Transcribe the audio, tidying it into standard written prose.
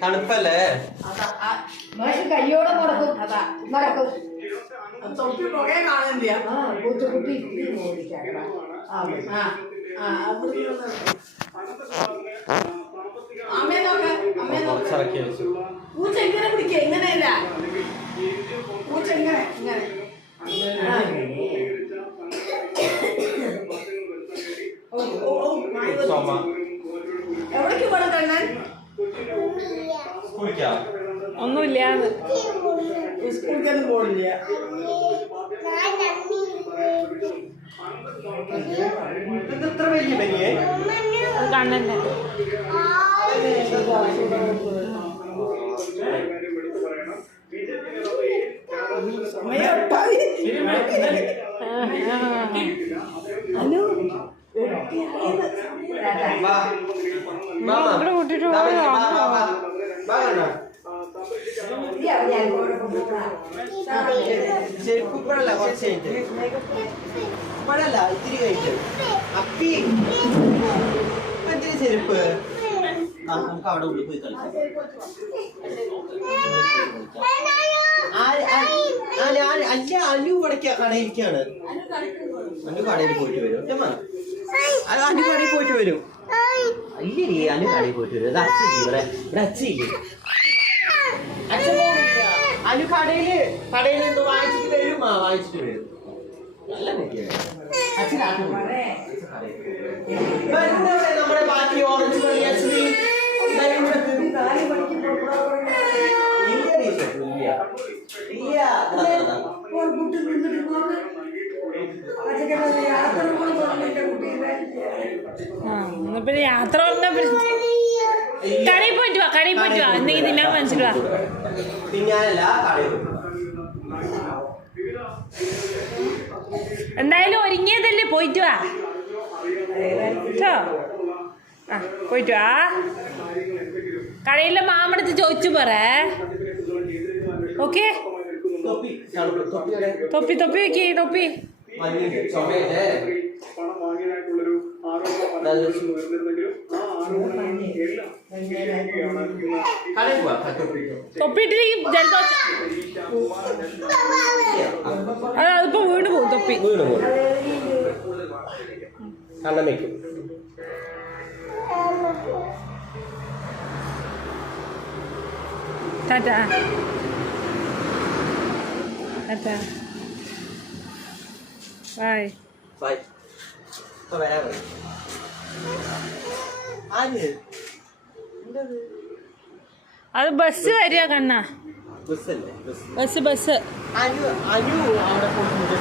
തണുപ്പല്ലേ കയ്യോടെ നടക്കും നടക്കും തൊപ്പി പുകയെ കാണുന്നില്ല പൂച്ചക്കുട്ടി അമ്മയെ നോക്ക് അമ്മയെ നോക്ക് പൂച്ച എങ്ങനെ പിടിക്കുക ഇങ്ങനെയല്ല പൂച്ച ഇങ്ങനെ ഇങ്ങനെ എവിടേക്ക് പോകണം കണ്ണൻ ഒന്നുമില്ല സ്കൂളിൽ പോണില്ല എത്ര വലിയ പനിയേ കണ്ണന്റെ ഇവിടെ കൂട്ടിട്ട് ചെരുപ്പ് ഇപ്പഴല്ല കുറച്ച് കഴിഞ്ഞിട്ട് ഇപ്പഴല്ല ഇത്തിരി കഴിഞ്ഞിട്ട് അപ്പി എന്തിന് ചെരുപ്പ് നമുക്ക് അവിടെ ഉള്ളിൽ പോയി കളിക്കാം അല്ല അനു ഇവിടേക്കാ കടയിലേക്കാണ് അനു കടയിൽ പോയിട്ട് വരും അനു കടയിൽ പോയിട്ട് വരും ഇല്ലേ അനു കടയിൽ പോയിട്ട് വരും അത് അച്ഛല്ലേ ഇവിടെ അച്ഛയില്ലേ അനു കടയിൽ എന്തോ വാങ്ങിച്ചിട്ട് വരും വാങ്ങിച്ചിട്ട് വരും നല്ല നമ്മുടെ ബാക്കി ഓറഞ്ച് പിന്നെ യാത്ര കടയിൽ പോയിട്ട് വാ എന്തെങ്കിലും തിന്നാൻ മനസ്സിൽ വാ തിന്നാനല്ല കടയിൽ എന്തായാലും ഒരുങ്ങിയതല്ലേ പോയിട്ട് വാ കേട്ടോ ആ പോയിട്ട് വാ കടയിലെ മാമടുത്ത് ചോദിച്ചു പറേ ഓക്കെ തൊപ്പി വെക്കി തൊപ്പി തൊപ്പിയിട്ടില്ലെങ്കിൽ ജലദോഷം അതിപ്പോ വീണ് പോകും തൊപ്പി കണ്ണമേക്കും ടാറ്റാ ടാറ്റാ ബൈ ബൈ വരാ അത് ബസ് വരിക കണ്ണ ബസ് അനു അവിടെ പോയി